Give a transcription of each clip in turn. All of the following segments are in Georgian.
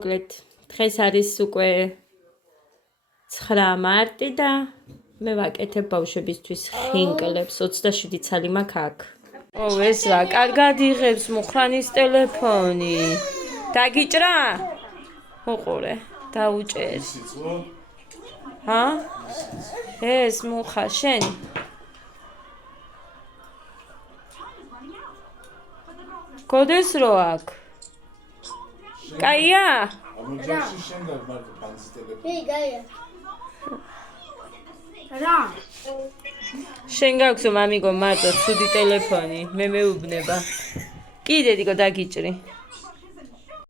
დღეს არის უკვე 9 მარტი და მე ვაკეთებ ბავშვებისთვის ხინკლებს 27 ცალი მაქვს აქ. ეს რა, კარგად იღებს მუხრანის ტელეფონი. დაგიჭრა? უყურე, დაუჭერ. ჰა? ეს მუხა შენ? გოდეს რო აქ? კაია? ამოჯახში შენ გაგმართ ფანძის ტელეფონი. კაია. რა? შენ გაქვს მამიგო მარტო ცუდი ტელეფონი, მე მეუბნება. კიდე დიკო დაგიჭრი.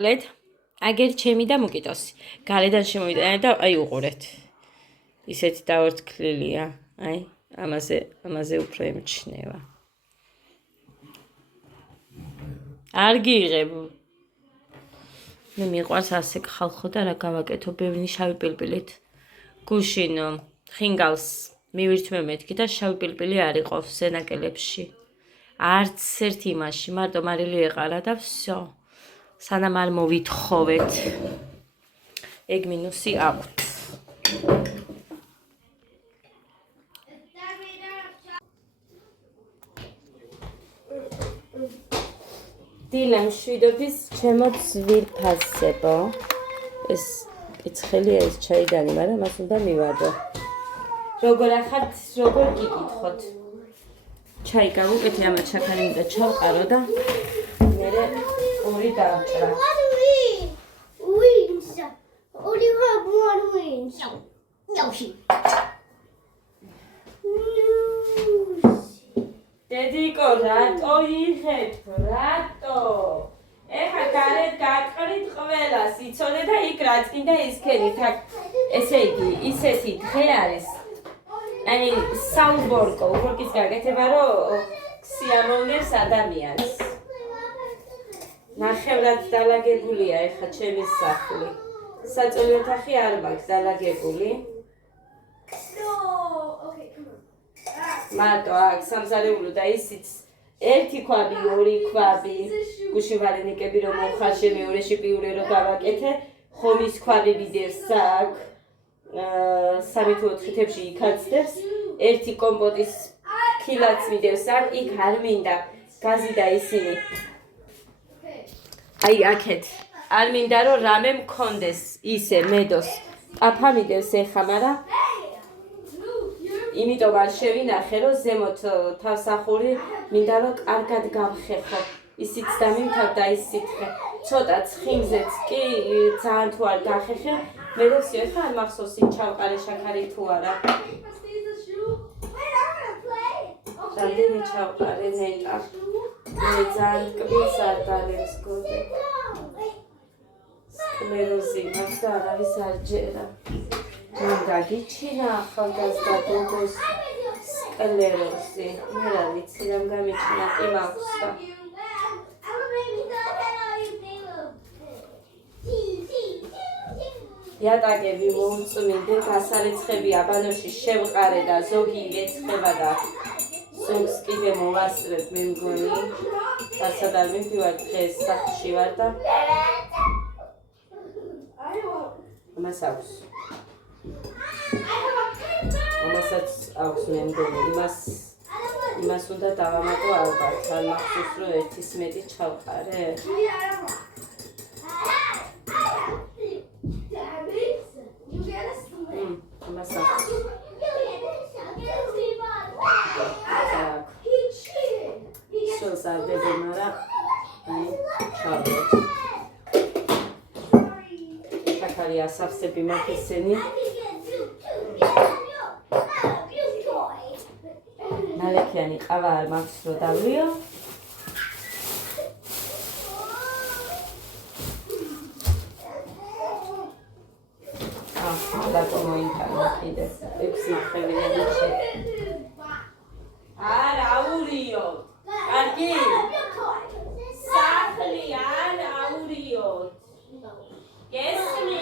ლედ, აგერ ჩემი და მუკიტოსი. გარედან შემოვიდა და აი უყურეთ. ისეთი დაორთქლილია. აი, ამაზე უფრო ემჩნევა. არ გიღებ. მე მიყვარს ასე ხალხო და რა გავაკეთო ბევრი შავი პილპილით. გუშინო ხინგალს მივირთმევ მეთქი და შავი პილპილი არ იყოფს სენაკელებში. არც ერთ იმაში, მარტო მარილი ეყარა და всё. სანამ არ მოვითხოვეთ. ეგ მინუსი აქვთ. დილა მშვიდობის ჩემო ძვირფასებო. ეს კიცხელია ეს ჩაიდანი, მაგრამ მას უნდა მივარდო. როგორ ახართ, როგორ გიკითხოთ. ჩაი გავუკეთე, ამათ შაქარი უნდა ჩავყარო და მერე ორი დავჭრა. Only have one wins. Yoshi. დედიკო, რატო იღებ? რატო? ეხა გარეთ გაყრით ყველას, იცოდე და იქ რაც გინდა ისქენით. აქ ესე იგი, ისეთი დღე არის. აი, საუბორკო, უბორკის გაკეთება, რომ სიამოვნებს ადამიანს. ნახევრად დალაგებულია ეხა ჩემი სახლი. საწოლი ოთახი არ მაქვს დალაგებული. მარტო აქ სამზარეულო და ისიც ერთი ქვაბი, ორი ქვაბი, გუში ვარენიკები რომ მოხარშე მეორეში პიურე რომ გავაკეთე, ხომის ქვაბი ვიდევს აქ, 3-4 თებში იქაცდებს, ერთი კომპოტის ქილაც ვიდევს აქ, იქ არ მინდა გაზი და ისინი. აი აქეთ, არ მინდა რომ რამე მქონდეს ისე მედოს, ტაფა მიდევს ეხა, მაგრამ იმიტომ არ შევინახე, რომ ზემოთ თავსახური მინდა რომ კარგად გავხეხო. ისიც დამიმთავ და ისითხე. ცოტა ცხიმზეც კი ძალიან თუ არ გახეხე, მე და всё ეხა არ მახსოვს იქ ჩავყარე შაქარი თუ არა. რამდენი ჩავყარე ნეტა. მე ძალიან ტკბილს არ დალევს გოდი. სკლეროზი მაქვს და არავის არ ჯერა. გაგიჩინა ახალგაზრდა გოგოს სკლეროზი. მე რა ვიცი რამ გამიჩინა კი მაქვს და იატაკები მოუწმინდე, გასარეცხები აბანოში შევყარე და ზოგი ირეცხება და ზოგს კიდე მოვასწრებ მე მგონი. დასად არ მივდივარ დღეს სახლში ვარ და ამას აქვს. ამასაც აქვს მე მგონი, იმას უნდა დავამატო ალბათ, არ მახსოვს რომ ერთის მეტი ჩავყარე. ამას აქვს. შულს არ დები, მაგრამ ჩავდეთ. შაქარი ასავსები მაქვს ისენი. ნალექიანი ყავა არ მაქვს რომ დავლიო. დაკო მოინთანა კიდე 6 ხევია მიჩე. არ აურიო. კარგი? სახლი არ აურიო. გესმი?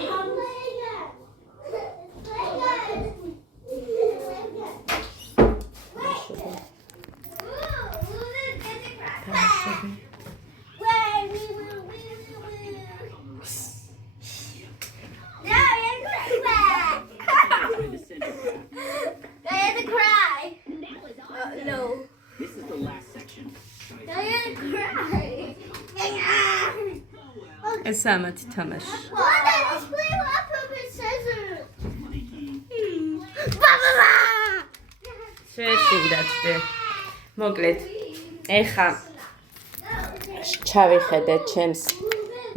სამათი თამაში. What is play rock paper scissors? Baba! შეშინდათ. მოკლედ, ეხა ჩავიხედეთ ჩემს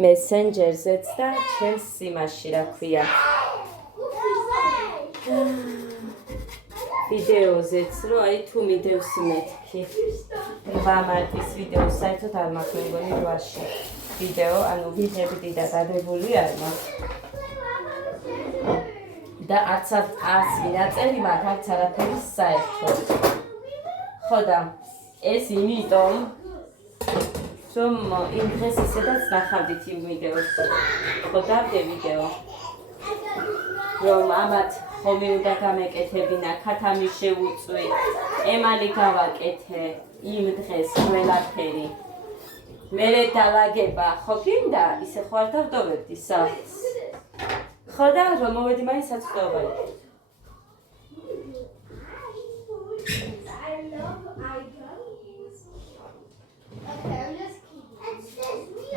მესენჯერზეც და ჩემს იმაში რა ქვია. ვიდეოზეც რო აი თუ მიდევს მეთქი. 8 მარტის ვიდეოს საერთოდ არ მაქვს მეგონი 8-ში. ვიდეო, ანუ ვიღებდი და დადებული არ მაქვს. და არც ვინაწერი მაქვს, არც არაფერი საერთოდ. ხო და ეს იმიტომ რომ იმ დღეს ისედაც ნახავდით იმ ვიდეოს. ხო დავდე ვიდეო. რომ ამათ ხომი უნდა გამეკეთებინა, ქათამი შევუწვი, ემალი გავაკეთე იმ დღეს ყველაფერი. მერე დალაგება, ხო გინდა? ისე ხო არ დავდოვებდი სახლს. ხო და რომ მოვედი მაინც საცდოობა იყო.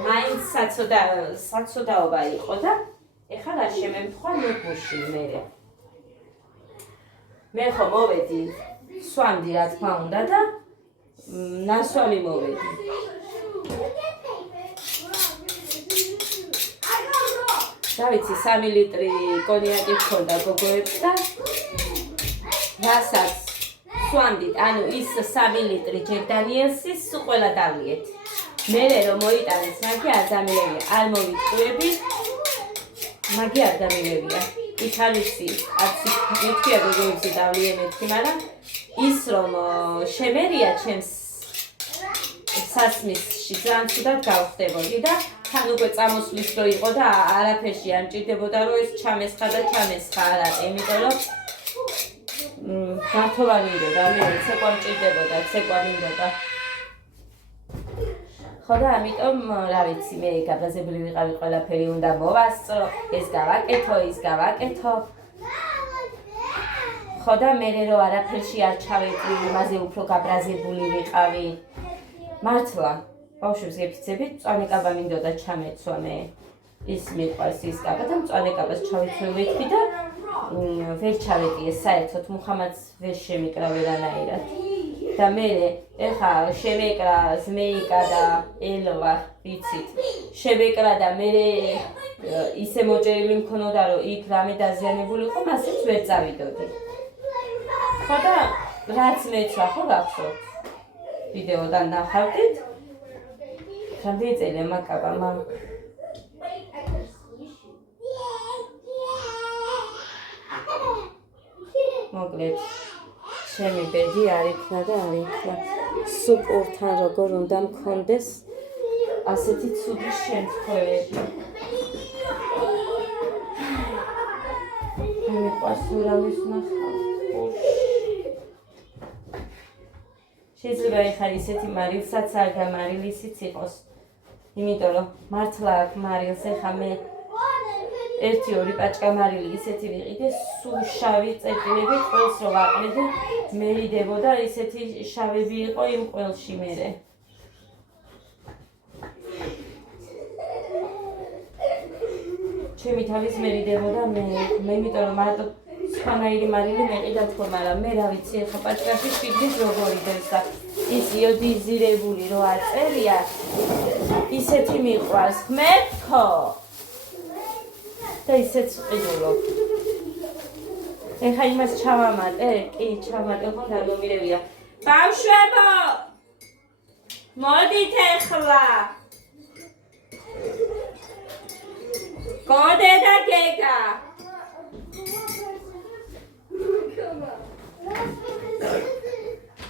მაინც საცოდაობა იყო და ეხლა რა შემემთხვა მეგუში მერე. მე ხო მოვედი, სვამდი რა თქმა უნდა და ნასვამი მოვედი. და ვიცი 3 ლიტრი კონიაკი გქონდა გოგოებს და რასაც სვამდით, ანუ ის 3 ლიტრი ჯეკ დანიელსის ყველა დავლიეთ. მერე რომ მოიტანეს, მაგი არ დამილევია, არ მოვიწვევი. მაგი არ დამილევია. ის არ ვიცი, არც მეთქია გოგოებში დავლიე მეთქი, მაგრამ ის რომ შემერია ჩემს სასმისში ძალიან ცუდად გავხდებოდი და თან უკვე წამოსვლის დრო იყო და არაფერში არ მჭირდებოდა რომ ეს ჩამესხა და ჩამესხა არა, იმიტომ რომ გართოვანი მიდოდა, მე ცეკვა მჭირდებოდა, ცეკვა მინდოდა. ხო და ამიტომ რა ვიცი, მე გაბრაზებული ვიყავი, ყველაფერი უნდა მოვასწრო, ეს გავაკეთო, ის გავაკეთო. ხო და მე რო არაფერში არ ჩავედი, იმაზე უფრო გაბრაზებული ვიყავი. მართლა, ბავშვებს გეფიცებით, მწვანე კაბა მინდოდა ჩამეცვა მე. ის მიყვარს ის კაბა და მწვანე კაბას ჩავეცვევეთი და ვერ ჩავედი ეს საერთოდ მუხამაც ვერ შემიკრა ვერანაირად. და მე ეხა შემეკრა ზმეიკა და ელვა, ვიცით. შემეკრა და მე ისე მოჭერილი მქონოდა რომ იქ რამე დაზიანებული იყო, მასეც ვერ წავიდოდი. ხო და რაც მეცვა ხო გახსოვთ? ვიდეოდან ნახავდით. რამდენი წელია მაკაბა მაგ მოკლედ ჩემი ბედი არ იქნა და არ იქნა. სუპურთან როგორ უნდა მქონდეს ასეთი ცუდი შემთხვევები. მე პასურავის ნახავ. შეიძლება ეხლა ისეთი მარილსაც არ გამარილისიც იყოს. იმიტომ რომ მართლა აქ მარილს ეხლა მე 1-2 პაჭკა მარილი ისეთი ვიყიდე, სულ შავი წერტილები ყველს რო ვაყრიდე, მერიდებოდა ისეთი შავები იყო იმ ყველში მერე. ჩემი თავის მერიდებოდა მე იმიტომ რომ მარტო სხვანაირი მარილი მეყიდა თქო, მაგრამ მე რა ვიცი ეხლა პაჭკაში შიგნით როგორი დევს და ის იოდიზირებული რო აწერია, ისეთი მიყვარს ხმეთქო. და ისეც ვყიდულობ. ეხა იმას ჩავამატე, კი ჩავამატე, ხო დამომირევია. ბავშვებო! მოდით ეხლა. გოდე და გეგა.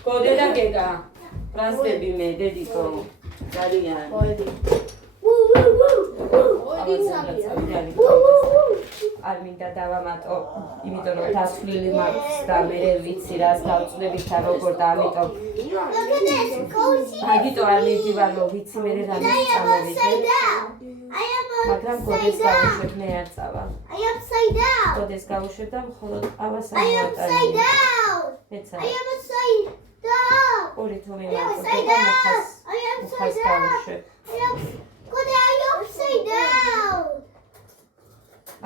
გოდე და გეგა. ბრაზდები მე, დედიკო. ძალიან. არ მინდა დავამატო, იმიტომ რომ დასვლილი მაქვს და მე ვიცი რას დავწვდებით და როგორ და ამიტომ აგიტო არ მივდივარ რომ ვიცი მე რამე წამოვიდე. მაგრამ გოდეს გავუშვებ მე არ წავა. გოდეს გავუშვებ და მხოლოდ ყავას არ მოვატანია. მეცა. ორი თომი მაქვს და მხას გავუშვებ. Good, are you upside down?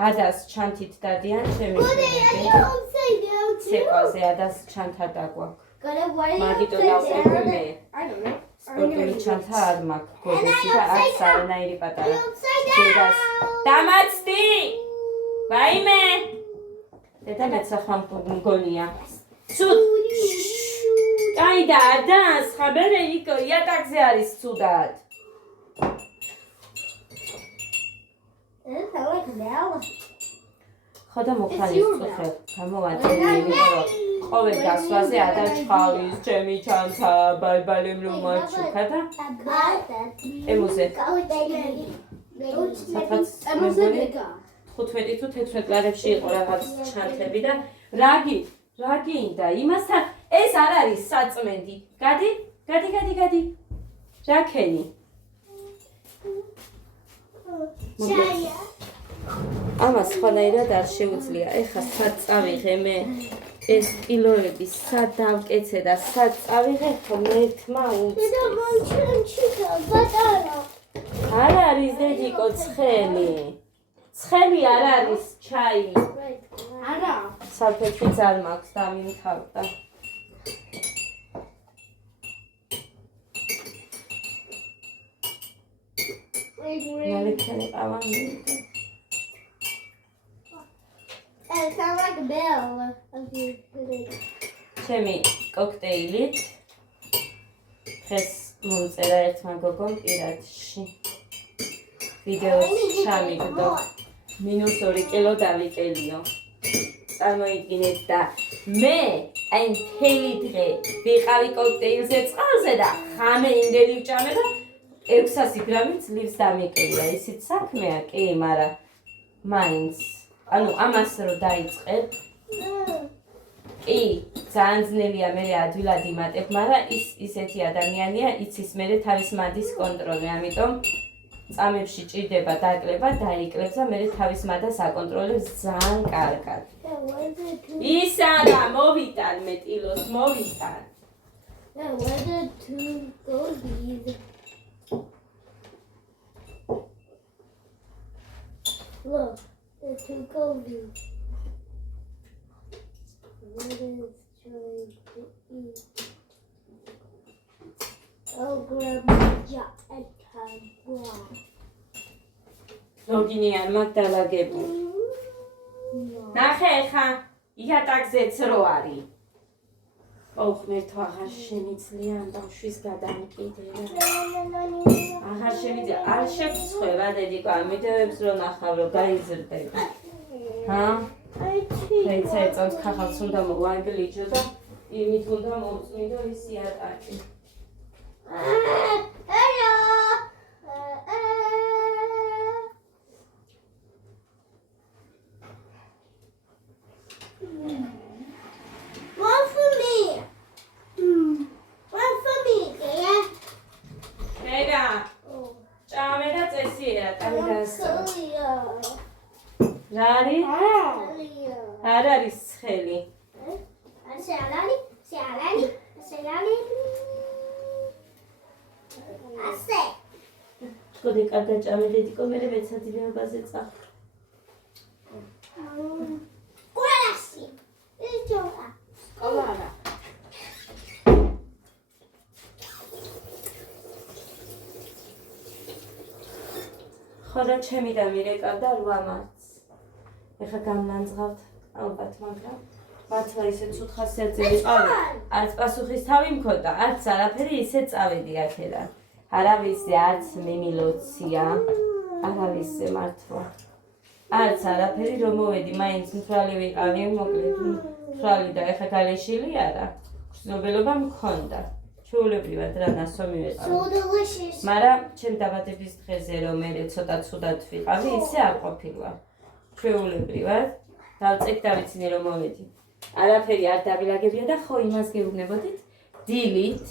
ადას ჩანთით დადიან ჩემი Good, are შვილები. you upside down too? ცეკვაზე αδას ჩანთა დაგვაქვს. Good, why are you მაგიტო upside დავწერდი down? მე. I don't know. სპორტული ჩანთა არ მაქვს. გოდესი და არც არანაირი Are პატარა. you upside დედას down? დამაცდი! ვაიმე! დედა მეც ახლა მგონია. ცუდ! კაი და ადას, ხაბერე იქ იატაკზე არის ცუდად. It sounds like a bell. ხო და მოხალისწუხებ, გამოვაწევი, It's your იმიტომ რომ ყოველ გასვლაზე ადაჭყავის, ჩემი ჩანთა, ბალბალემ რომ მაჩუქა და ემოზე. სადღაც მეგონი 15 თუ 16 კლარებში იყო რაღაც ჩანთები და რა გინდა იმასთან ეს არ არის საწმენდი. გადი. რა ქენი? ამას ხანაირად არ შეუძლია. ეხა სად წავიღე მე ეს კილოები, სად დავკეცე და სად წავიღე თმერთმა უმწეს. არ არის დედიკო ცხელი. ცხელი არ არის ჩაი. არა. საფეთქიც არ მაქვს დამიმთავრდა. მალიქენი ყავანი. It sounds like a bell. ჩემი კოქტეილით დღეს მომწერა ერთმა გოგომ პირადში. ვიდეოს ჩამიგდო. -2 კილო დავიკელიო. წარმოიდგინეთ და მე აი მთელი დღე ვიყავი კოქტეილზე წყალზე და ხამე იმდენი ვჭამე და 600 გრამი ძლივს დამიკელია. ისიც საქმეა, კი, მაგრამ მაინც ანუ ამას რო დაიწყებ კი, ძალიან ძნელია მე ადვილად იმატებ, მაგრამ ის ისეთი ადამიანია, იცის მე თავის მადის კონტროლი, ამიტომ წამებში ჭირდება დაკლება, დაიკლებს და მე თავის მადას აკონტროლებს ძალიან კარგად. ისა და მოვიტან მე ტილოს მოვიტან. Where the two goalies? Look, the two goalies. What is trying to eat? Oh, grandma, and grandma. ლოგინიან მაგდალაგები. ნახე ხა, იატაკზეც რო არის. ოხმერთო აღარ შემიძლია ამ ბავშვის გადამკიდე. აღარ შემიძლია, არ შეგვცხვება დედიკო ამ ვიდეოებს რო ნახავ რო გაიზრდება. ჰა? ეცე წამს ხახალს უნდა მოვანგლიჯო და იმით უნდა მომწმინდო ის იატაკი. Hello. One for me. One for me, yeah. ega, Oh, ჭამე და წესიერა, ტანი დასწო. Celia. რა არის? Celia. არ არის ცხელი. Celia. Ase. თქო კარგა ჭამე დედიკო, მე მეცადინეობაზე წახ. Quasi. Idiota. კოლარა. ხოდა ჩემი და მირეკავდა 8 მარტს. ეხა გამლანძღავთ ალბათ, მაგრამ მართლა ისე ცუდ ხასიათზე ვიყავი. არც პასუხის თავი მქონდა, არც არაფერი, ისე წავედი აქედან. არავისზე არც მიმილოცია, არავისზე მართლა. არც არაფერი რომ მოვედი, მაინც მთვრალი ვიყავი, მოკლედ მთვრალი და ეხა გალეშილი არა. გრძნობელობა მქონდა. ჩვეულებრივად რა ნასვამი ვიყავი. So delicious. მაგრამ ჩემ დაბადების დღეზე რომ მე ცოტა ცუდად ვიყავი, ისე არ ყოფილა. ჩვეულებრივად დავწეკ და ვიცინე რომ მოვედი. არაფერი არ დავილაგებია და ხო იმას გეუბნებოდით დილით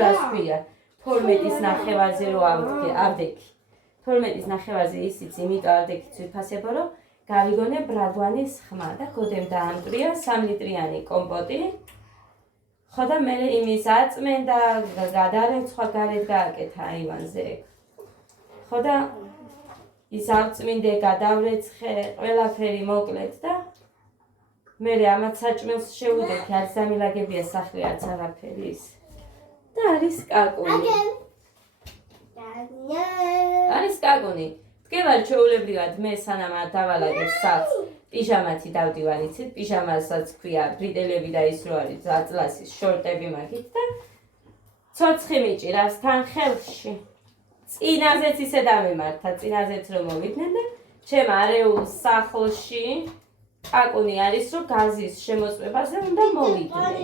რას ქვია 12-ის ნახევარზე რო ავდექი 12-ის ნახევარზე ისიც იმიტომ ავდექი ცვიფასებო რომ გავიგონე ბრაგვანის ხმა და გოდემ დაამტრია 3 ლიტრიანი კომპოტი ხო და მე იმის აწმენდა გადარეცხვა გარეთ გააკეთა აივანზე ხო და ის ავწმინდე გადავრეცხე ყველაფერი მოკლედ და მე ამათ საჭმელს შევუდექი არის დამილაგებია სახლი არც არაფერი ის და არის კაკუნი არის კაკუნი დგევარ ჩვეულებრივად მე სანამ არ დავალაგებ სახლს პიჟამათი დავდივარ იცით პიჟამასაც ქვია ბრიტელები და ის რო არის აწლასის შორტები მაგით და ცოცხი მიჭირავს თან ხელში წინაზეც ისე დამემართა წინაზეც რომ მოვიდნენ და ჩემ არეულ სახლში კაკუნი არის რომ გაზის შემოწმებაზე უნდა მოვიდნენ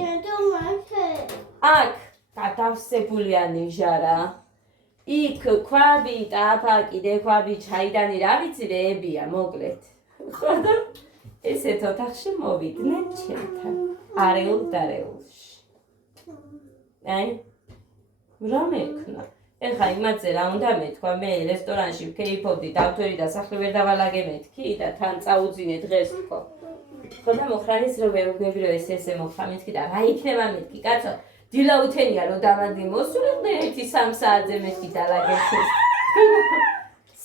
აქ გადავსებულია ნიჟარა იქ ქვაბი ტაფა კიდე ქვაბი ჩაიდანი რა ვიცი რეებია მოკლედ ხო და ესეთ ოთახში მოვიდნენ ჩემთან არეულ დარეულში აი რა მექნა ეხა იმაზე რა უნდა მეთქვა მე რესტორანში ვქეიფობდი დავთვერი და სახლი ვერ დავალაგე მეთქი და თან წაუძინე დღეს თქო ხო და მოხრანის რომ ვეუბნები რომ ესე მოხდა მეთქი და რა იქნება მეთქი კაცო დილაუთენია რომ დავანდი მოსულიყნე 1-3 საათზე მეთქი დალაგებთ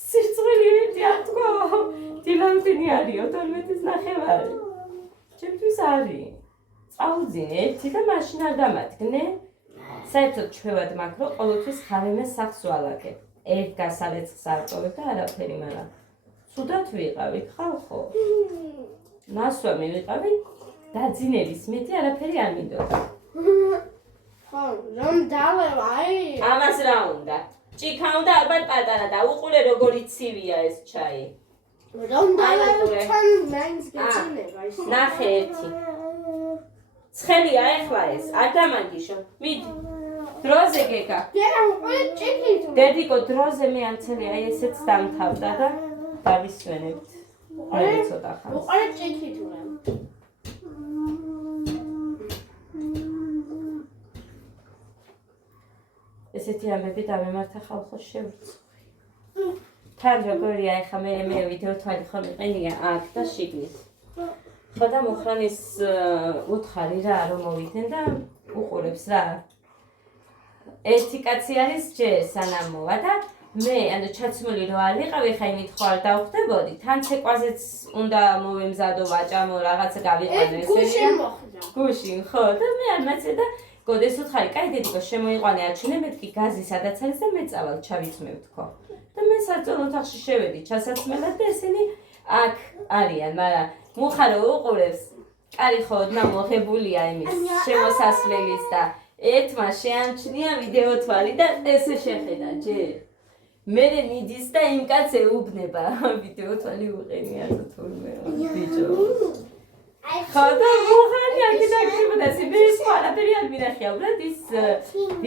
სიცხელი ერთი არ თქვა დილაუთენი არისო 12:30 ჩემთვის არის წაუძინე ერთი და მაშინ არ დამადგნე საერთოდ ჩვევად მაქვს რომ ყოველთვის ხავიმე სახლს ვალაგებ ერთ გასარეცხს არ ტოვებ და არაფერი მაგრამ ცუდად ვიყავით ხალხო ნასვა მივიყავი დაძინების მეტი არაფერი არ მინდოდა ხო რომ დავებ აი ამას რა უნდა ჭიქა უნდა ალბათ პატარა და უყურე როგორი ცივია ეს ჩაი რომ დავებ თან მაინც გეცილება ის ნახე ერთი ცხელია ეხლა ეს არ დამანგიშო მიდი დროზე გეკა დედა უყურე ჭიქით დედიკო დროზე მე ანცელი აი ესეც დამთავრდა და დავისვენებთ აი ცოტა ხანს უყურე ჭიქით უნდა ესეთი ამბები დავემართა ხალხო შევწყვი თან როგორია ეხა მე ვიდეო თვალი ხოლმე ყენია აქ და შიგნით ხო და მოხრანის უთხარი რა რომ მოვიდნენ და უყურებს რა ერთი კაცი არის ჯერ სანამ მოვა და მე ანუ ჩაცმული რო არ ვიყავი ხა იმით ხო არ დავხდებოდი თან ცეკვაზეც უნდა მოვემზადო ვაჭამო რაღაცა გავიყვანო გუშინ მოხდა გუშინ ხო და მე არ მაცე და გოდეს უთხარი კაი დედიკო შემოიყვანე აჩვენე მეთქი გაზი სადაც არის და მე წავალ ჩავიწმევ თქო და მე საწოლ ოთახში შევედი ჩასაცმელად და ესენი აქ არიან მაგრამ მუხარო უყურებს კარი ხო ოდნა მოხებულია იმის შემოსასვლელის და ერთმა შეამჩნია ვიდეო თვალი და ესე შეხედა ჯერ მე მიდის და იმ კაცს ეუბნება ვიდეო თვალი უყენია თურმე ბიჭო ხო და მოხარი აქედან ქრიბოდა სიბერის ყველაფერი არ მინახია უბრალოდ ის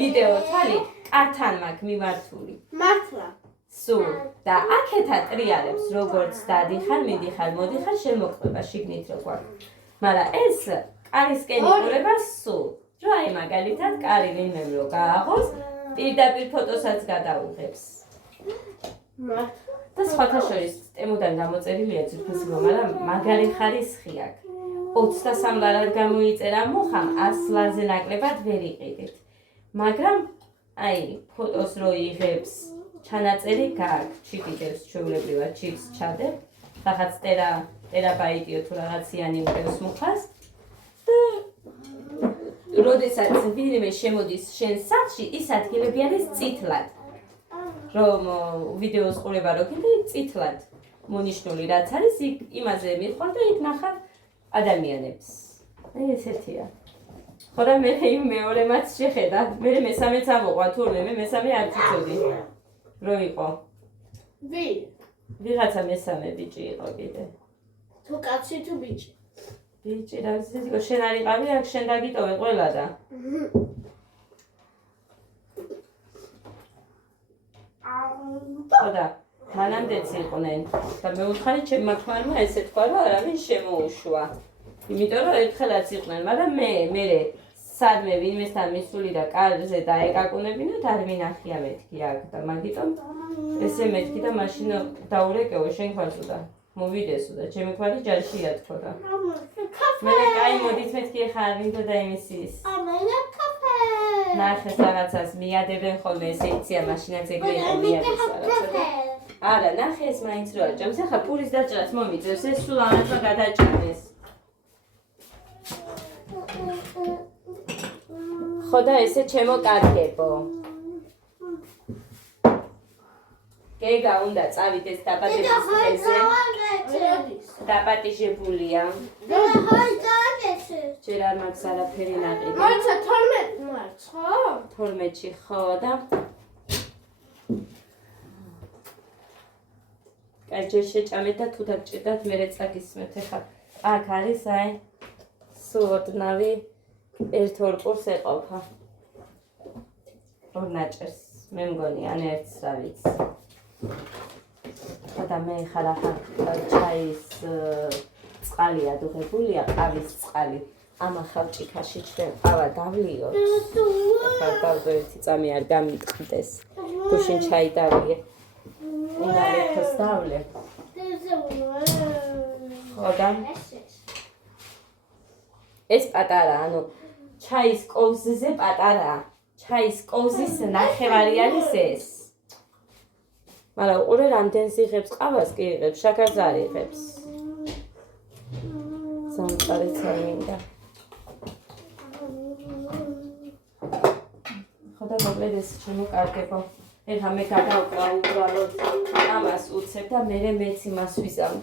ვიდეო თვალი კაცთან მაქვს მიმართული მართლა სულ და აქეთა ტრიალებს როგორც დადიხარ მიდიხარ მოდიხარ შემოყვება შიგნით რო გვაქვს მაგრამ ეს კარისკენ იყურება სულ რო აი მაგალითად კარი ვინმე რო გააღოს პირდაპირ ფოტოსაც გადაუღებს მართლა და სხვათა შორის ტემოდან გამოწერილია ძირფასი მაგრამ მაგარი ხარისხი აქვს 23 ლარად გამოიწერა მუხამ 100 ლარზე ნაკლებად ვერ იყიდით მაგრამ აი ფოტოს რო იღებს ჩანაწერი გააქვს ჩიკიდებს ჩვეულებრივად ჩიპს ჩადებ რაღაც ტერაბაიტიო თუ რაღაციანი მყავს მუხას და როდესაც ვინმე შემოდის შენ სახლში ის ადგილები არის წითლად რომ ვიდეოს ყურება რო კიდე წითლად მონიშნული რაც არის იმაზე მიხვალ და იქ ნახავ ადამიანებს აი ესეთია ხო და მე იმ მეორემაც შეხედა მე მესამეც ამოყვა თურმე მე მესამე არ ვიცოდი რო იყო ვიღაცა მესამე ბიჭი იყო კიდე თუ კაცი თუ ბიჭი ბიჭი რა ვიცი დედიკო შენ არ იყავი აქ შენ დაგიტოვე ყველა და ხო და მანამდეც იყვნენ და მე ვუთხარი ჩემ მაქმარმა ესე თქვა რომ არავინ შემოუშვა იმიტომ რომ ერთხელაც იყვნენ მაგრამ მე სადმე ვინმესთან მისული და კარზე დაეკაკუნებინოთ არ მინახია მეთქი აქ და მაგიტომ ესე მეთქი და მაშინ დაურეკეო შენ ქვასო და მოვიდესო და ჩემი ქმარი ჯარშია თქო და მე კაი მოდით მეთქი ხარ ვინდოდა იმისის ამენა კაფე ნახეს რაღაცას მიადებენ ხოლმე ესე იცია მაშინაც ეგრე იყო მიადეს რაღაცა. არა, ნახეს მაინც რო აჭამს. ახლა პურის დაჭრას მომიწევს, ეს სულ ამათმა გადაჭამეს. ხო და ესე ჩემო კარგებო. გეგა უნდა წავიდეს დაპატიჟების ხელზე. დაპატიჟებულია. ჯერ არ მაქვს არაფერი ნაყიდი. მარცა 12 მარც, ხო? 12-ში ხო და კაი ჯერ შეჭამეთ და თუ დაგჭირდათ მერე წაგისმევთ. ეხლა აქ არის აი სულ ოდნავი 1-2 ყურს ეყოფა. ორ ნაჭერს მე მგონი ან ერთს რა ვიცი. და მე ხარ ახლა ჩაის წყალია დუღებულია, ყავის წყალი. ამახავ ჭიქაში ჩვენ ყავა დავლიოთ. ახლა დავდოეთი წამი არ გამიტყდეს. გუშინ ჩაი დავლიე. უნდა ლექოს დავლე. ხო და ეს პატარა, ანუ ჩაის კოვზზე პატარაა. ჩაის კოვზის ნახევარი არის ეს. მაგრამ უყურე რამდენს იღებს ყავას კი იღებს, შაქარს არ იღებს. სამწარიც არ მინდა. ხო და მოკლედ ეს ჩემო კარგებო. ეხლა მე გადავკრა უბრალოდ ამას უცებ და მერე მეც იმას ვიზამ.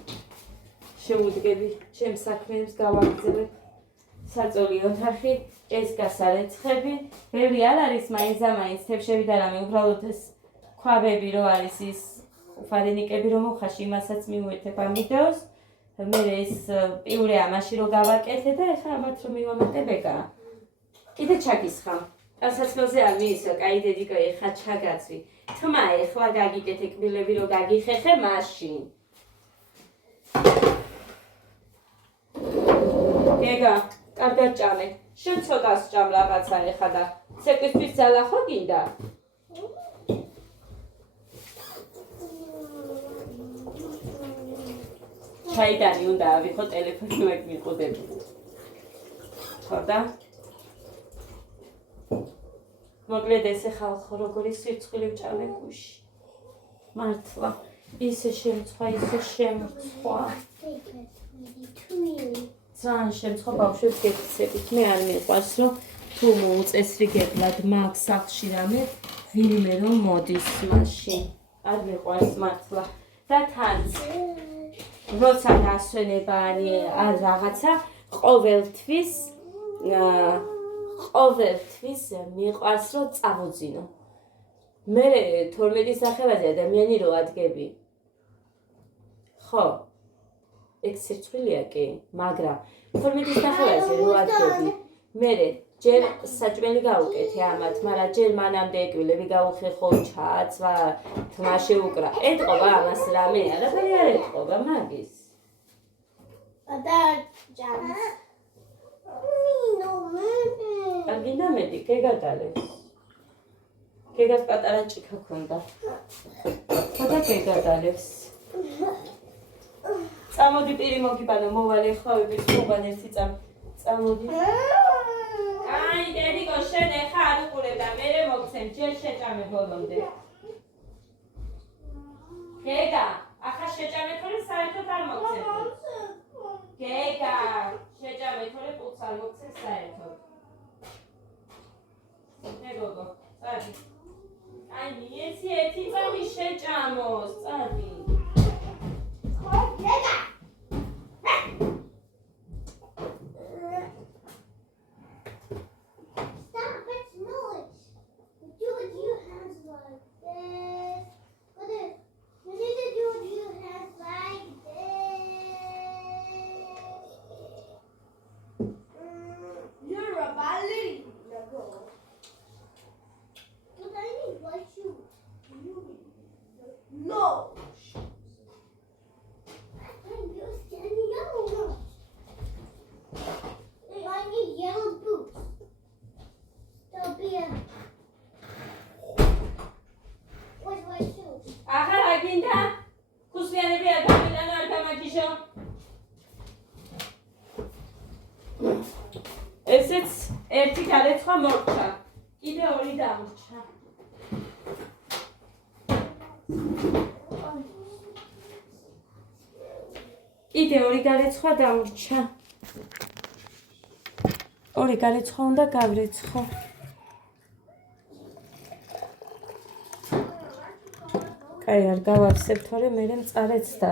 შევუდგები ჩემს საქმეებს გავაგრძელებ. საწოლი ოთახი, ეს გასარეცხები. ბევრი არ არის მაინც თებშები და რამე უბრალოდ ეს ქვაბები რო არის ის ფარენიკები რომ მოხაში იმასაც მივუერთებ ამ ვიდეოს. მე ეს პიურე ამაში რო გავაკეთე და ეხლა ამათ რომ მივამატებ ეგა. კიდე ჩაგისხამ. დასასრულზე არ მიისვა, კაი დედიკო ეხლა ჩაგაცვი. თმა ეხლა გაგიკეთე კბილები რო გაგიხეხე მაშინ. გეგა, კარგად ჭამე. შენ ცოტას ჭამ რაღაცა ეხლა და ცეკვისთვის ძალა ხო გინდა? ჩაიდანი უნდა ავიღო ტელეფონი მაგ მიყუდები. ხო და? მოკლედ ესე ხალხო როგორი სირცხილი ვჭამე გუში. მართლა, ისე შემცხვა, ისე შემცხვა. ძალიან შემცხვა ბავშვებს გექცებით. მე არ მიყვარს რომ თუ მოუწესრიგებლად მაქვს სახლში რამე ვინმე რომ მოდის მაშინ. არ მიყვარს მართლა. და თანც როცა დასვენება არ რაღაცა ყოველთვის მიყვარს რომ წამოძინო. მე 12 სახელაზე ადამიანი რო ადგები. ხო. ეგ სირცხვილია კი, მაგრამ 12 სახელაზე რო ადგები. მე ჯერ საჭმელი გავუკეთე ამათ, მაგრამ ჯერ მანამდე ეკვილები გავუხეხო, ჩააცვა, თმა შეუკრა. ეტყობა ამას რამე არაფერი არ ეტყობა მაგის. და ჯამს. არ გინდა მეტი, გეგადალებს. გეგას პატარა ჭიქა ქონდა. ხო და გეგადალებს. წამოდი პირი მოგიბანო, მოვალე ხვავების მოგან ერთი წამოდი. აი, დედიკო, შენ ეხა არ უყურებ და მერე მოგცემ, ჯერ შეჭამე ბოლომდე. გეგა, ახლა შეჭამე თორე საერთოდ არ მოგცემ. გეგა, შეჭამე თორე პულს არ მოგცემ საერთოდ. გოგო, წადი. აი, მიეცი ერთი წამი შეჭამოს, წადი. ხო, გეგა. ესეც ერთი გადაცხვა მორჩა. კიდე ორი დამრჩა. კიდე ორი გარეცხვა დამრჩა. ორი გარეცხვა უნდა გავრეცხო. კაი, არ გავავსებ, თორე მერე მწარეც და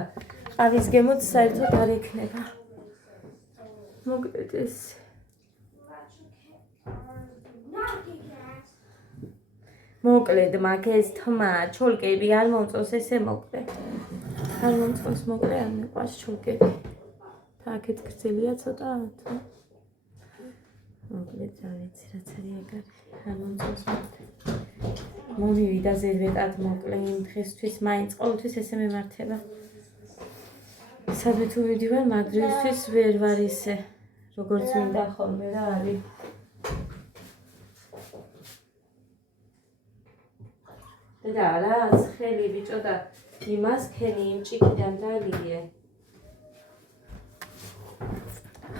ყავის გემოც საერთოდ არ იქნება. მოკლედ ეს. მოკლედ მაგეს თმა ჩოლკები არ მომწონს ესე მოკლე. არ მომწონს მოკლე, არ მიყვარს ჩოლკები. აქეთ გრძელია ცოტა თუ. მოკლედ რა ვიცი რაც არის ეგარი. არ მომწონს მოკლე. მომივიდა ზედვეტად მოკლე იმ დღესთვის მაინც ყოველთვის ესე მემართება. სადმე თუ მივდივარ მაგრისთვის ვერ ვარ ისე როგორც მინდა ხოლმე რა არის. და რა ხელი ბიჭო და იმას ქენი იმ ჭიქიდან დალიე.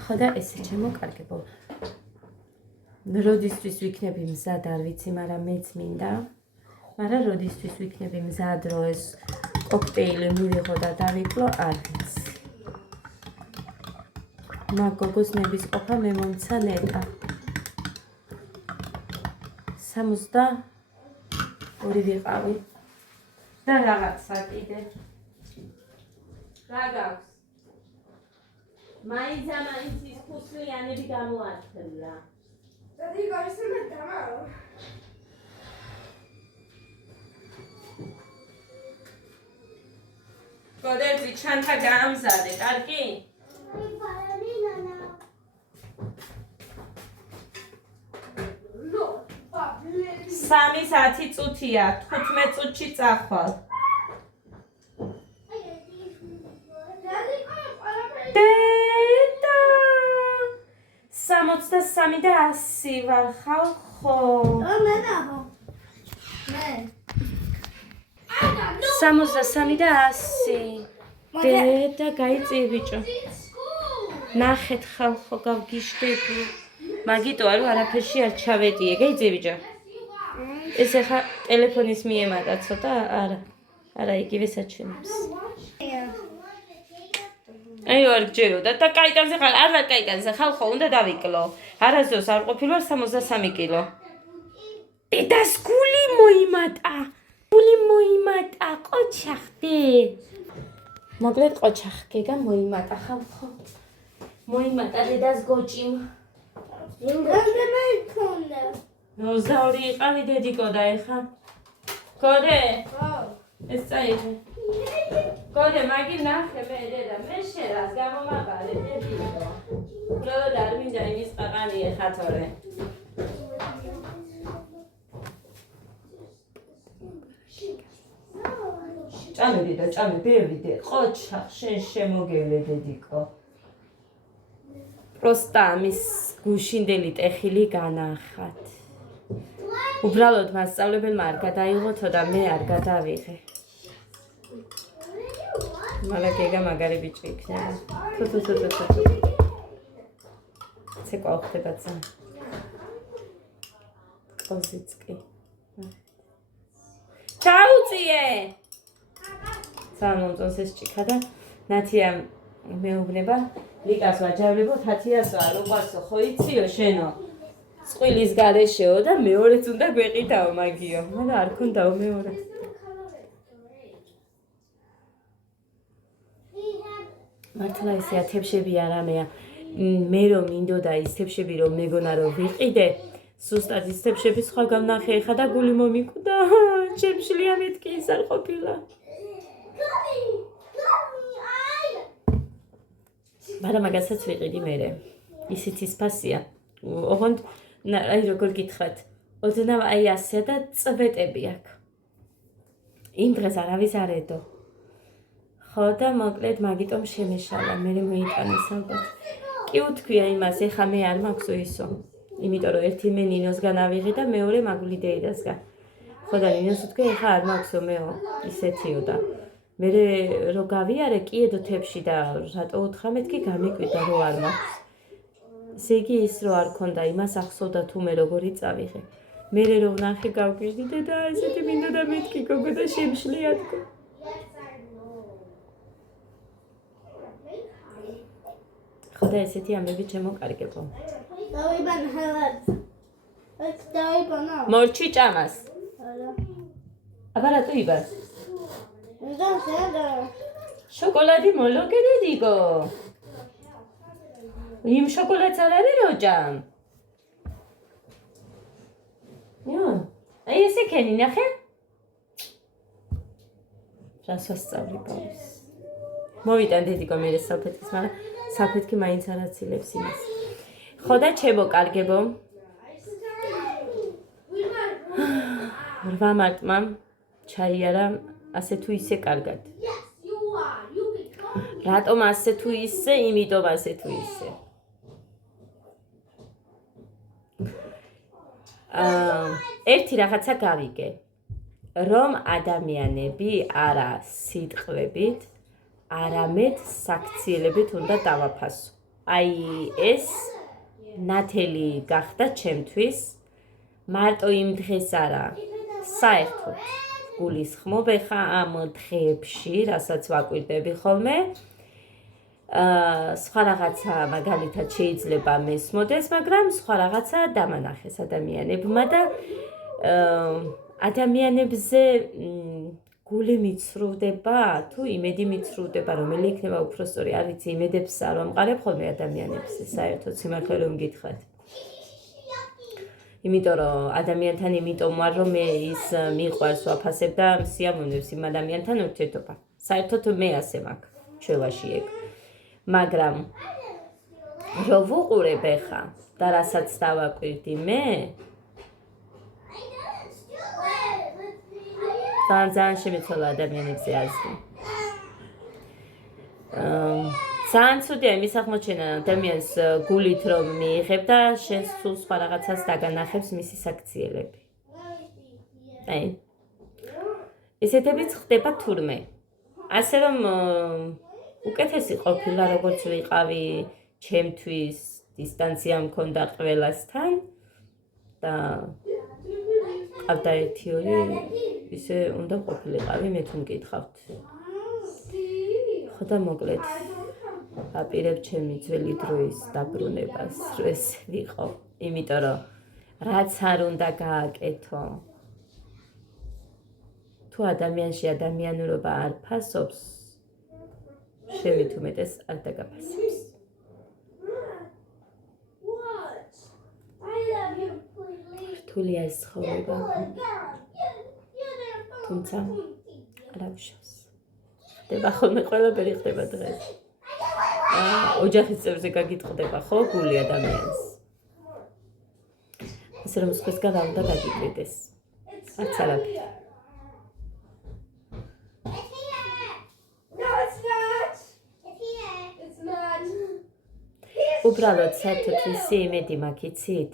ხოდა ესე ჩემო კარგებო. როდისთვის ვიქნები მზად არ ვიცი, მაგრამ მეც მინდა. მაგრამ როდისთვის ვიქნები მზად რო ეს კოქტეილი მივიღო და დავიკლო არ ვიცი. მაგ გოგოს ნებისყოფა მე მომცა ნეტა. 62 ვიყავი. და რაღაცა კიდე. რა გაქვს? მაინც ის ხუსლიანები გამოართლია. Daddy, you got some demo. გოდერძი ჩანთა გაამზადე, კარგი? სამი 10 წუთია, 15 წუთში წახვალ. დედა 63 და 100 ვარ ხალხო. მე 63 და 100. დედა გაიწიე ბიჭო. ნახეთ ხალხო გავგიშდები. მაგიტო არო არაფერში არ ჩავედიე, გაიწიე ბიჭო. ეს ახლა ტელეფონის მიემატა ცოტა, არა იგივე საჩვენებს. აი არ გჯეროდა და კაიტანზე ხარ, არ ვარ კაიტანზე, ხალხო უნდა დავიკლო. არასდროს არ ყოფილვარ 63 კილო. დედას გული მოიმატა, ყოჩახდე. მოკლედ ყოჩახგეგა მოიმატა ხალხო. მოიმატა დედას გოჭიმ. რამდენი იქონდა? 22 იყავი დედიკო და ეხა. გოდე, ეს წაიღე. გოდე, მაგი ნახე მე დედა, მე შენას გამომაბარე დედიკო. უბრალოდ არ მინდა იმის ყაყანი ეხა თორე. ჭამე დედა, ჭამე, ბევრი დე. ყოჩახ, შენ შემოგევლე დედიკო. პროსტა ამის გუშინდელი ტეხილი განახათ. უბრალოდ მასწავლებელმა არ გადაიღოთო და მე არ გადავიღე. მალაგეგა მაგარი ბიჭი იქნება. თუ. ცეკვა ხდება ძან. ყოზიც კი. ჩაუწიე! სამომწონს ეს ჭიქა და ნათია მეუბნება ლიკას ვაჯავლებო თათიასო არ უყვარსო ხო იციო შენო წყვილის გარეშეო და მეორეც უნდა გვეყიდაო მაგიო მაგრამ არ ქონდაო მეორე მართლა ესე ათებშები არამეა მე რომ მინდოდა ის თებშები რომ მეგონა რომ ვიყიდე სუსტად ის თებშები სხვა გამნახე ხა და გული მომიკვდა ჩემშლია მეთქი ის არ ყოფილა მაგრამ მაგასაც ვიყიდი მერე. ისიც ის ფასია. ოღონდ აი როგორ გითხრათ, ოდნავ აი ასეა და წვეტები აქვს. იმ დღეს არავის არ ედო. ხო და მოკლედ მაგიტომ შემეშალა, მერე მოიტანეს ალბათ. კი უთქვია იმას, ეხა მე არ მაქვსო ისო. იმიტომ რომ ერთი მე ნინოსგან ავიღე და მეორე მაგული დეიდასგან. ხო და ნინოს უთქვია, ეხა არ მაქვსო მეო, ისეთიო და მე რო გავიარე კი ედო თებში და რატო უთხრა მეთქი გამიკვიდა რო არ მაქვს. ესე იგი ის რო არ ქონდა იმას ახსოვდა თუ მე როგორი წავიღე. მე რო ვნახე გავგიჟდიდე და ესეთი მინდოდა მეთქი გოგო და შემშლია თქო. ხოდა ესეთი ამბები შემოკარგებო. დავიბან ჰალად. ეს დავიბანა. მორჩი ჭამას. არა. აბა რატო იბარ? და შედა. შოკოლადი მოლოგედი დიგო. იმ შოკოლადს არ არის როჭამ. იო, აი ესე ქენი ნახე. რას ვასწავლი ბავშვს. მოვიტან დედიკო მე საფეთქის, მაგრამ საფეთქი მაინც არ აცილებს იმას. ხოდა შემოკარგებო. 8 მარტმა ჩაიარა ასე თუ ისე კარგად. რატომ ასე თუ ისე, იმიტომ ასე თუ ისე. ერთი რაღაცა გავიგე, რომ ადამიანები არა სიტყვებით, არამედ საქციელებით უნდა დავაფასო. აი ეს ნათელი გახდა ჩემთვის, მარტო იმ დღეს არა, საერთოდ გულისხმობ ხა ამ დღეებში, რასაც ვაკვირდები ხოლმე. სხვა რაღაცა მაგალითად შეიძლება მესმოდეს, მაგრამ სხვა რაღაცა დამანახეს ადამიანებმა და ადამიანებზე გული მიცრუდება, თუ იმედი მიცრუდება, რომელი იქნება უფრო სწორი, არ ვიცი, იმედებს არ ვამყარებ ხოლმე ადამიანებზე, საერთოდ სიმართლე რომ გითხრათ. იმიტომ რომ ადამიანთან იმიტომ ვარ, რომ მე ის მიყვარს ვაფასებ და სიამოვნებს იმ ადამიანთან ურთიერთობა. საერთოდ მე ასე მაქვს ჩვევაში ეგ. მაგრამ რო ვუყურებ ხა და რასაც დავაკვირდი მე ძალიან შემეცვალა ადამიანებზე აზრი. ძალიან ცუდია იმის აღმოჩენა ადამიანს გულით რომ მიიღებ და შენს სულ სხვა რაღაცას დაგანახებს მისი საქციელები. აი ესეთებიც ხდება თურმე. ასე რომ უკეთესი ყოფილა როგორც ვიყავი ჩემთვის დისტანცია მქონდა ყველასთან და ყავდა 1-2 ისე უნდა ყოფილიყავი მე თუ მკითხავთ. ხოდა მოკლედ აპირებ ჩემი ძველი დროის დაბრუნებას, რომ ეს ვიყო, იმიტომ რომ რაც არ უნდა გააკეთო. თუ ადამიანში ადამიანურობა არ ფასობს, შევით უმეტეს არ დაგაფასებს. რთულია ეს ცხოვრება, თუმცა არ აღშავს. ხდება ხოლმე ყველაფერი ხდება დღეს. ოჯახის წევრზე გაგიტყდება ხო გული ადამიანს. ასე რომ სხვისგან არ უნდა გაგიკვირდეს. არც არაფერი. უბრალოდ საერთოდ ისი იმედი მაქვს, იცით?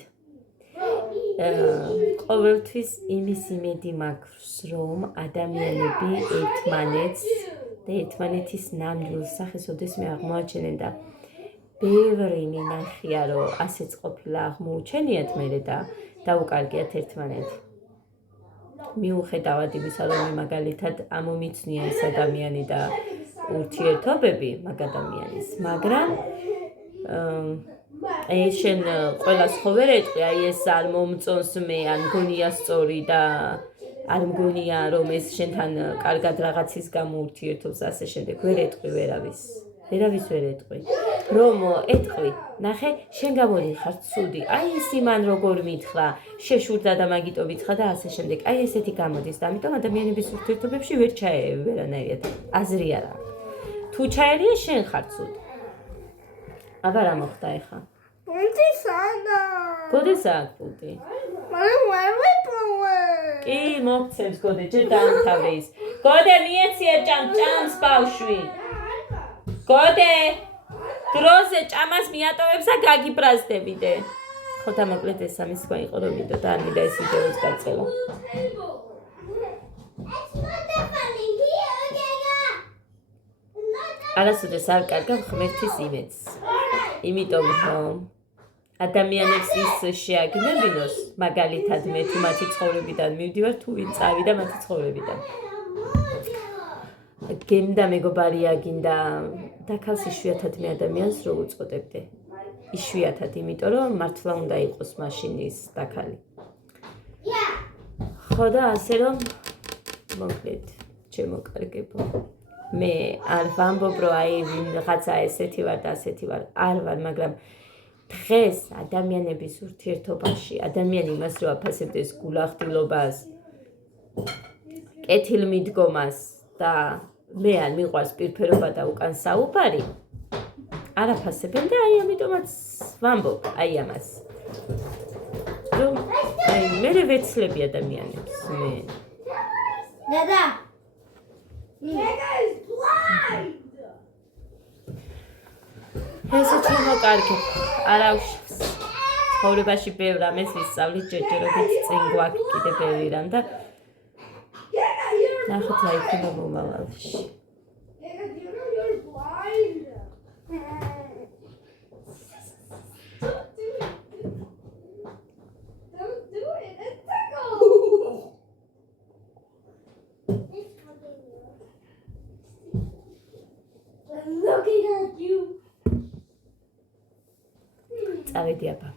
ყოველთვის იმის იმედი მაქვს, რომ ადამიანები ერთმანეთს და ერთმანეთის ნამდვილ სახეს ოდესმე აღმოაჩენენ და ბევრი მინახია, რომ ასეც ყოფილა აღმოუჩენიათ მერე და დაუკარგიათ ერთმანეთი. მიუხედავად იმისა, რომ მაგალითად ამომიცნია ეს ადამიანი და ურთიერთობები მაგ ადამიანის, მაგრამ აი შენ ყველას ხო ვერ ეტყვი, აი ეს არ მომწონს მე, არ მგონია სწორი და არ მგონია რომ ეს შენთან კარგად რაღაცის გამო ურთიერთობს ასე შემდეგ. ვერ ეტყვი ვერავის ვერ ეტყვი. რომ ეტყვი, ნახე, შენ გამოდი ხარ ცუდი. აი ის იმან როგორ მითხრა, შეშურდა და მაგიტო მითხრა და ასე შემდეგ. აი ესეთი გამოდის და ამიტომ ადამიანების ურთიერთობებში ვერ ჩაერევი ვერანაირად. აზრი არა. თუ ჩაერია შენ ხარ ცუდი. აბა რა მოხდა ეხა? პუნტი სადა. გოდეს აქ პუნტი? მაგრამ ვერ ვიპოვე. კი, მოგცემს გოდე, ჯერ დაამთავრის. გოდე მიეციე ჭამს ბავშვი. გოდე, დროზე ჭამას მიატოვებს და გაგიბრაზდებიდე. ხოდა მოკლედ ეს ამის თქვა იყო რომ ვიდეო და არ მინდა ეს ვიდეოს გაწევა. არასოდეს არ კარგავ ღმერთის იმედს. იმიტომ რომ ადამიანებს ის შეაგნებინოს, მაგალითად მე თუ მათი ცხოვრებიდან მივდივარ, თუ ვინ წავიდა მათი ცხოვრებიდან. გემდა მეგობარია გინდა დაქალს იშვიათად მე ადამიანს რო უწოდებდე. იშვიათად, იმიტომ რომ მართლა უნდა იყოს მაშინ ის დაქალი. ხო და ასე რომ მოკლედ ჩემო კარგებო. მე არ ვამბობ რომ აი ვიღაცა ესეთი ვარ და ასეთი ვარ, არ ვარ, მაგრამ დღეს ადამიანების ურთიერთობაში, ადამიანი იმას რო აფასებდეს გულახდილობას, კეთილმიდგომას და მე არ მიყვარს პირფერობა და უკან საუბარი, არ აფასებენ და აი ამიტომაც ვამბობ აი ამას. რომ აი მე ვეცლები ადამიანებს მე. Dada. Mega is blind. ესე ჩემო კარგი, არა უშავს. ცხოვრებაში ბევრ რამეს ვისწავლით, ჯერჯერობით წინ გვაქვს კიდე ბევრი რამ და ნახოთ რა იქნება მომავალში. Mega, do you know you're blind? Don't do it. It's tickle. I'm looking at you. წავედი აბა.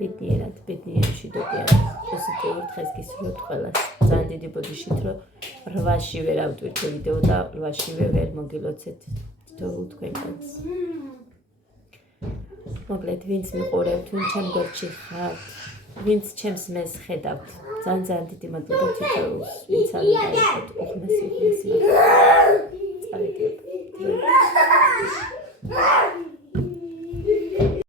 ბედნიერად, ბედნიერში დოდიან. პოზიტიურ დღეს გისურვებთ ყველას. ძალიან დიდი ბოდიშით რომ 8-ში ვერ ავტვირთ ვიდეო და 8-შივე ვერ მოგილოცეთ თითოეულ თქვენგანს. მოკლედ, ვინც მიყურებთ, ვინც ჩემ გვერდში ხართ, ვინც ჩემს მეს ხედავთ, ძალიან დიდი მადლობა თითოეულს, ვინც არ დაიწყოთ უხმესი. წავედი აბა.